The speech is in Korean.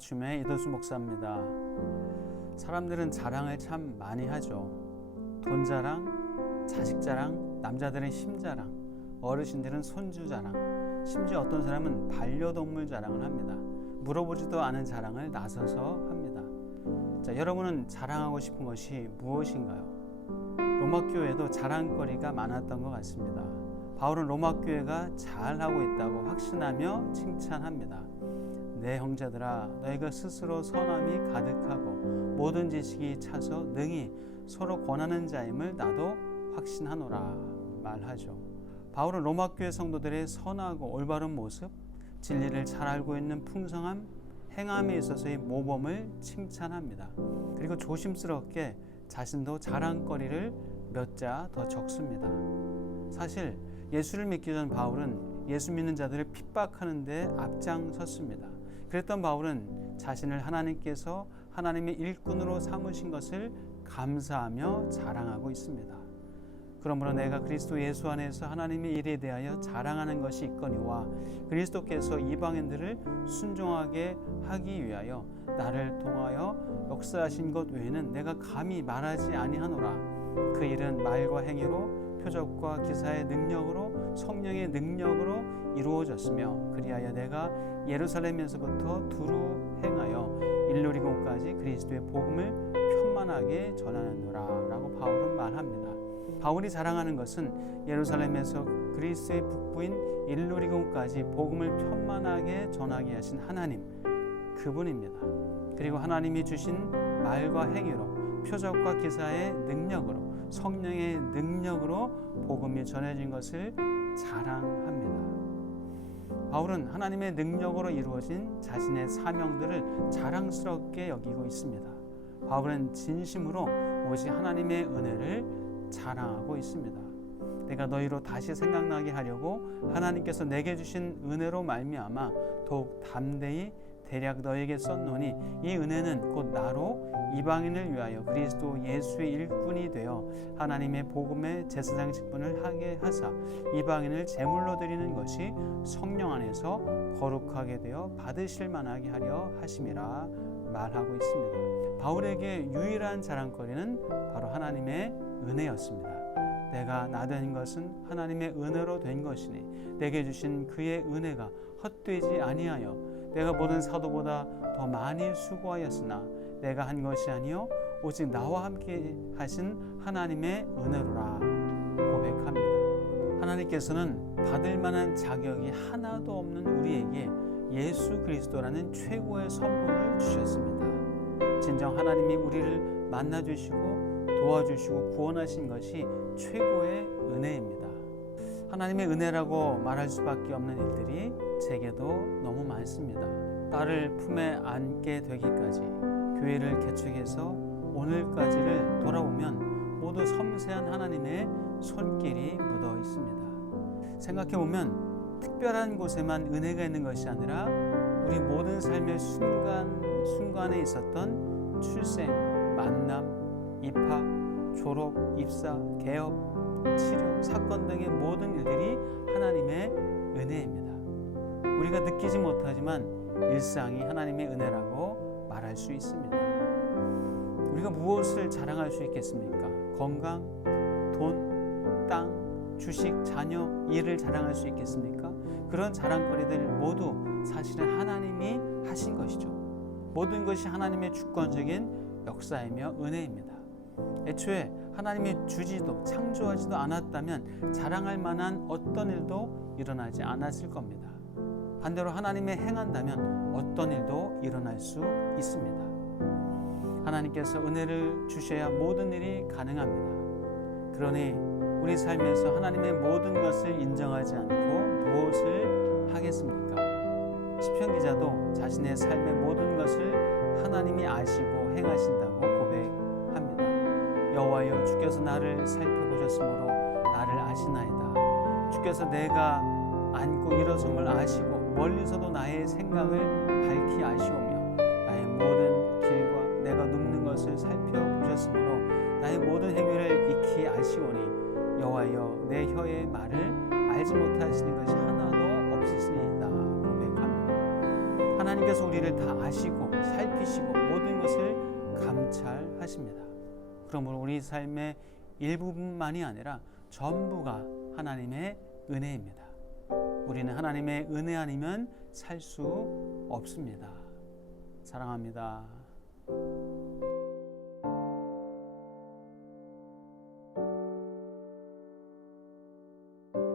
맞춤의 이도수 목사입니다. 사람들은 자랑을 참 많이 하죠. 돈 자랑, 자식 자랑, 남자들은 힘 자랑, 어르신들은 손주 자랑, 심지어 어떤 사람은 반려동물 자랑을 합니다. 물어보지도 않은 자랑을 나서서 합니다. 자, 여러분은 자랑하고 싶은 것이 무엇인가요? 로마교회도 자랑거리가 많았던 것 같습니다. 바울은 로마교회가 잘하고 있다고 확신하며 칭찬합니다. 내 형제들아, 너희가 스스로 선함이 가득하고 모든 지식이 차서 능히 서로 권하는 자임을 나도 확신하노라 말하죠. 바울은 로마교회 성도들의 선하고 올바른 모습, 진리를 잘 알고 있는 풍성함, 행함에 있어서의 모범을 칭찬합니다. 그리고 조심스럽게 자신도 자랑거리를 몇 자 더 적습니다. 사실 예수를 믿기 전 바울은 예수 믿는 자들을 핍박하는 데 앞장섰습니다. 그랬던 바울은 자신을 하나님께서 하나님의 일꾼으로 삼으신 것을 감사하며 자랑하고 있습니다. 그러므로 내가 그리스도 예수 안에서 하나님의 일에 대하여 자랑하는 것이 있거니와 그리스도께서 이방인들을 순종하게 하기 위하여 나를 통하여 역사하신 것 외에는 내가 감히 말하지 아니하노라. 그 일은 말과 행위로 표적과 기사의 능력으로 성령의 능력으로 이루어졌으며 그리하여 내가 예루살렘에서부터 두루 행하여 일루리곤까지 그리스도의 복음을 편만하게 전하느니라 라고 바울은 말합니다. 바울이 자랑하는 것은 예루살렘에서 그리스의 북부인 일루리곤까지 복음을 편만하게 전하게 하신 하나님, 그분입니다. 그리고 하나님이 주신 말과 행위로 표적과 기사의 능력으로 성령의 능력으로 복음이 전해진 것을 자랑합니다. 바울은 하나님의 능력으로 이루어진 자신의 사명들을 자랑스럽게 여기고 있습니다. 바울은 진심으로 오직 하나님의 은혜를 자랑하고 있습니다. 내가 너희로 다시 생각나게 하려고 하나님께서 내게 주신 은혜로 말미암아 더욱 담대히 대략 너에게 썼노니 이 은혜는 곧 나로 이방인을 위하여 그리스도 예수의 일꾼이 되어 하나님의 복음의 제사장 직분을 하게 하사 이방인을 제물로 드리는 것이 성령 안에서 거룩하게 되어 받으실 만하게 하려 하심이라 말하고 있습니다. 바울에게 유일한 자랑거리는 바로 하나님의 은혜였습니다. 내가 나 된 것은 하나님의 은혜로 된 것이니 내게 주신 그의 은혜가 헛되지 아니하여 내가 모든 사도보다 더 많이 수고하였으나 내가 한 것이 아니요 오직 나와 함께 하신 하나님의 은혜로라 고백합니다. 하나님께서는 받을 만한 자격이 하나도 없는 우리에게 예수 그리스도라는 최고의 선물을 주셨습니다. 진정 하나님이 우리를 만나주시고 도와주시고 구원하신 것이 최고의 은혜입니다. 하나님의 은혜라고 말할 수밖에 없는 일들이 제게도 너무 많습니다. 딸을 품에 안게 되기까지 교회를 개척해서 오늘까지를 돌아보면 모두 섬세한 하나님의 손길이 묻어 있습니다. 생각해보면 특별한 곳에만 은혜가 있는 것이 아니라 우리 모든 삶의 순간에 있었던 출생, 만남, 입학, 졸업, 입사, 개업, 치료, 사건 등의 모든 일들이 하나님의 은혜입니다. 우리가 느끼지 못하지만 일상이 하나님의 은혜라고 말할 수 있습니다. 우리가 무엇을 자랑할 수 있겠습니까? 건강, 돈, 땅, 주식, 자녀, 일을 자랑할 수 있겠습니까? 그런 자랑거리들 모두 사실은 하나님이 하신 것이죠. 모든 것이 하나님의 주권적인 역사이며 은혜입니다. 애초에 하나님이 주지도 창조하지도 않았다면 자랑할 만한 어떤 일도 일어나지 않았을 겁니다. 반대로 하나님의 행한다면 어떤 일도 일어날 수 있습니다. 하나님께서 은혜를 주셔야 모든 일이 가능합니다. 그러니 우리 삶에서 하나님의 모든 것을 인정하지 않고 무엇을 하겠습니까? 시편 기자도 자신의 삶의 모든 것을 하나님이 아시고 행하신다고 고백합니다. 여호와여, 주께서 나를 살펴보셨으므로 나를 아시나이다. 주께서 내가 앉고 일어섬을 아시고 멀리서도 나의 생각을 밝히 아시오며 나의 모든 길과 내가 눕는 것을 살펴보셨으므로 나의 모든 행위를 익히 아시오니 여호와여, 내 혀의 말을 알지 못하시는 것이 하나도 없으시니이다 고백합니다. 하나님께서 우리를 다 아시고 살피시고 모든 것을 감찰하십니다. 그러므로 우리 삶의 일부분만이 아니라 전부가 하나님의 은혜입니다. 우리는 하나님의 은혜 아니면 살 수 없습니다. 사랑합니다.